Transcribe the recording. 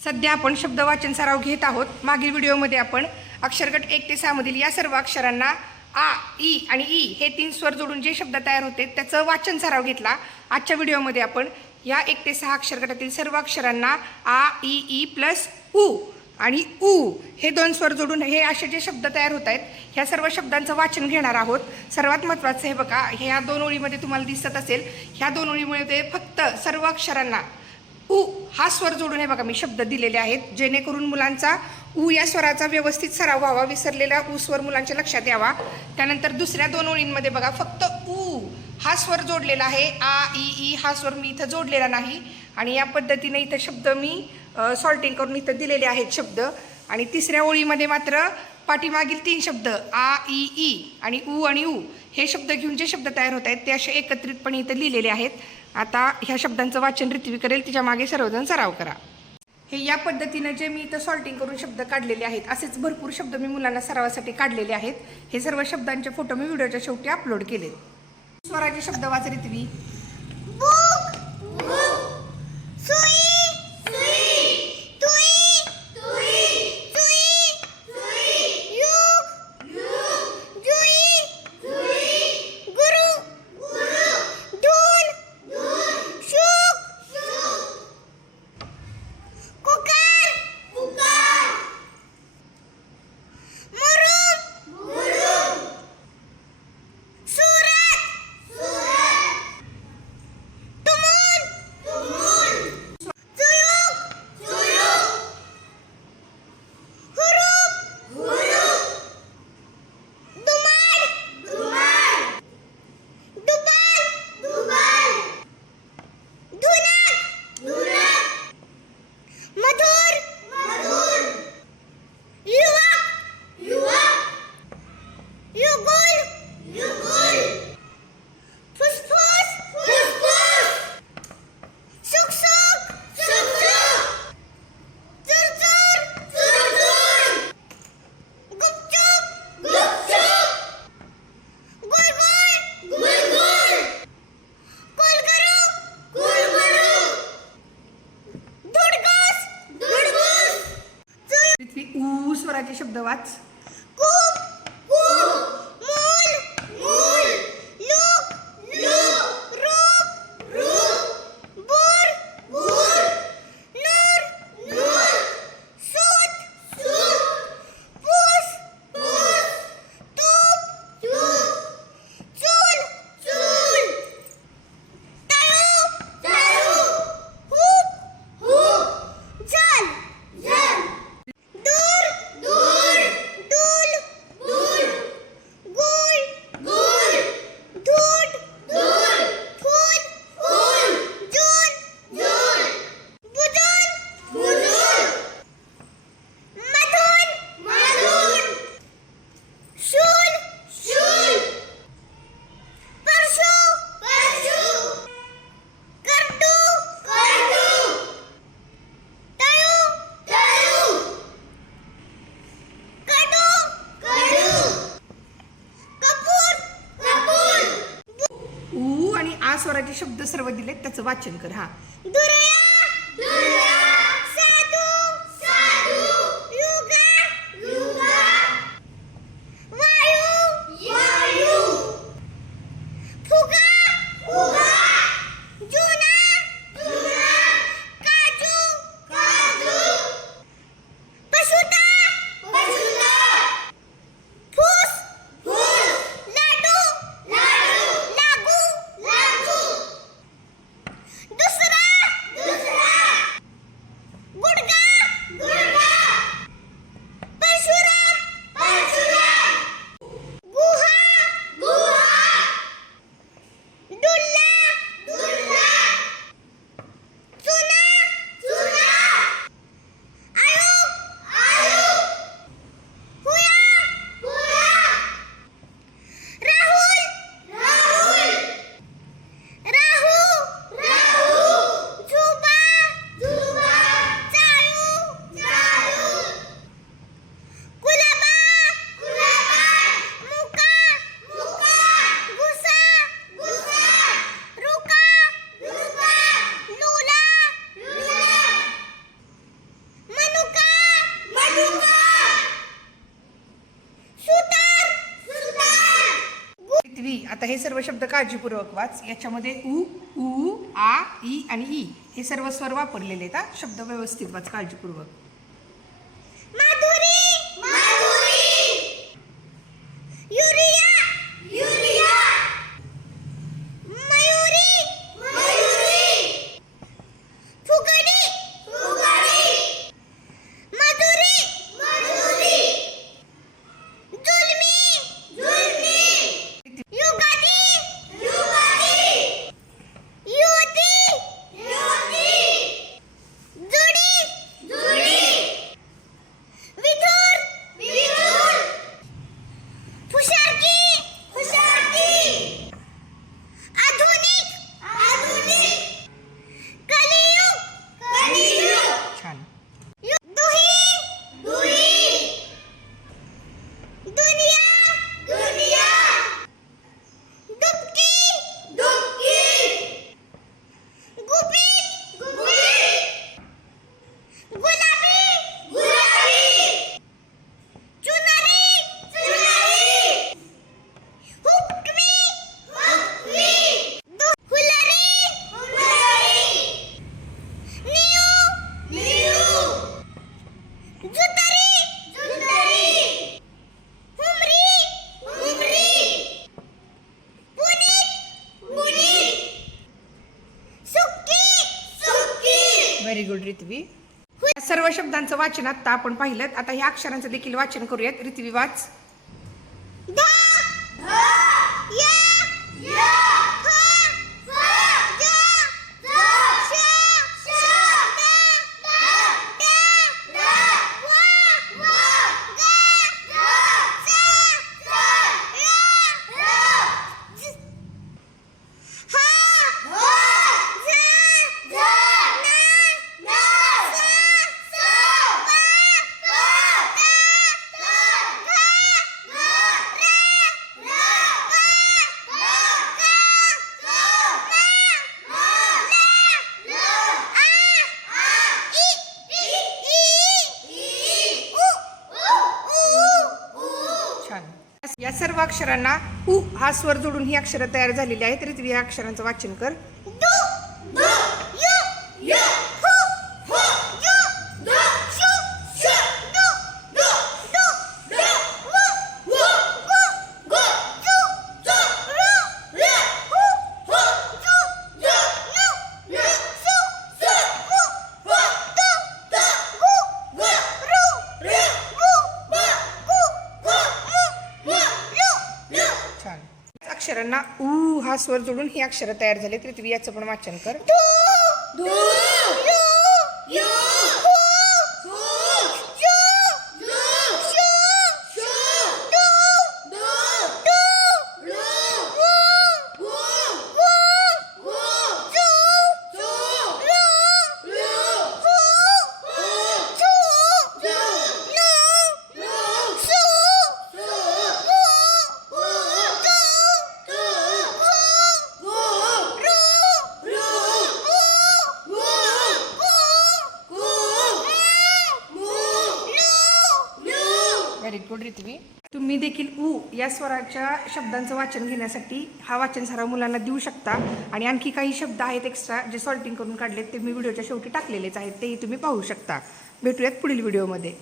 सध्या आपण शब्द वाचन सराव घेत आहोत. मागील व्हिडिओमध्ये आपण अक्षरगट एक ते सहामधील या सर्व अक्षरांना आ ई आणि ई हे तीन स्वर जोडून जे शब्द तयार होते त्याचं वाचन सराव घेतला. आजच्या व्हिडिओमध्ये आपण या एक ते सहा अक्षरगटातील सर्व अक्षरांना आ ई ई प्लस उ आणि उ हे दोन स्वर जोडून हे असे जे शब्द तयार होत आहेत ह्या सर्व शब्दांचं वाचन घेणार आहोत. सर्वात महत्त्वाचं हे बघा ह्या दोन ओळीमध्ये तुम्हाला दिसत असेल ह्या दोन ओळीमध्ये फक्त सर्व अक्षरांना उ हा स्वर जोडून हे बघा मी शब्द दिलेले आहेत. जेणेकरून मुलांचा उ या स्वराचा व्यवस्थित सराव व्हावा विसरलेला उ स्वर मुलांच्या लक्षात यावा. त्यानंतर दुसऱ्या दोन ओळींमध्ये बघा फक्त उ हा स्वर जोडलेला आहे. आ ई ई हा स्वर मी इथं जोडलेला नाही. आणि या पद्धतीने इथं शब्द मी सॉल्टिंग करून इथं दिलेले आहेत शब्द. आणि तिसऱ्या ओळीमध्ये मात्र पाठीमागील तीन शब्द आ ई ई आणि उ आणि उ हे शब्द घेऊन जे शब्द तयार होत आहेत ते असे एकत्रितपणे इथं लिहिलेले आहेत. आता ह्या शब्दांचं वाचन रित्वी करेल. तिच्यामागे सर्वजण सराव करा. हे या पद्धतीनं जे मी इथं सॉल्टिंग करून शब्द काढलेले आहेत असेच भरपूर शब्द मी मुलांना सरावासाठी काढलेले आहेत. हे सर्व शब्दांचे फोटो मी व्हिडिओच्या शेवटी अपलोड केले स्वराचे शब्द वाच रित्वी स्वराचे शब्द वाच. स्वराचे शब्द सर्व दिलेत त्याचं वाचन कर. हा. आता हे सर्व शब्द काळजीपूर्वक वाच. याच्यामध्ये उ उ आ ई आणि ई हे सर्व स्वर वापरलेले आहेत शब्द व्यवस्थित वाच काळजीपूर्वक. व्हेरी या सर्व शब्दांचं वाचन आता आपण पाहिलं आता ह्या अक्षरांचं देखील वाचन करूयात. रितवी वाच. या सर्व अक्षरांना उ हा स्वर जोडून ही अक्षरं तयार झालेली आहेत. रिथवी या अक्षरांचं वाचन कर. अक्षरांना उ हा स्वर जोडून ही अक्षरं तयार झाली. रिथवी याचं पण वाचन कर. व्हेरी गुड तुम्ही? देखील उ या स्वराच्या शब्दांचं वाचन घेण्यासाठी हा वाचन सराव मुलांना देऊ शकता. आणि आणखी काही शब्द आहेत एक्स्ट्रा जे सॉल्टिंग करून काढलेत ते मी व्हिडिओच्या शेवटी टाकलेलेच आहेत तेही तुम्ही पाहू शकता. भेटूयात पुढील व्हिडिओमध्ये.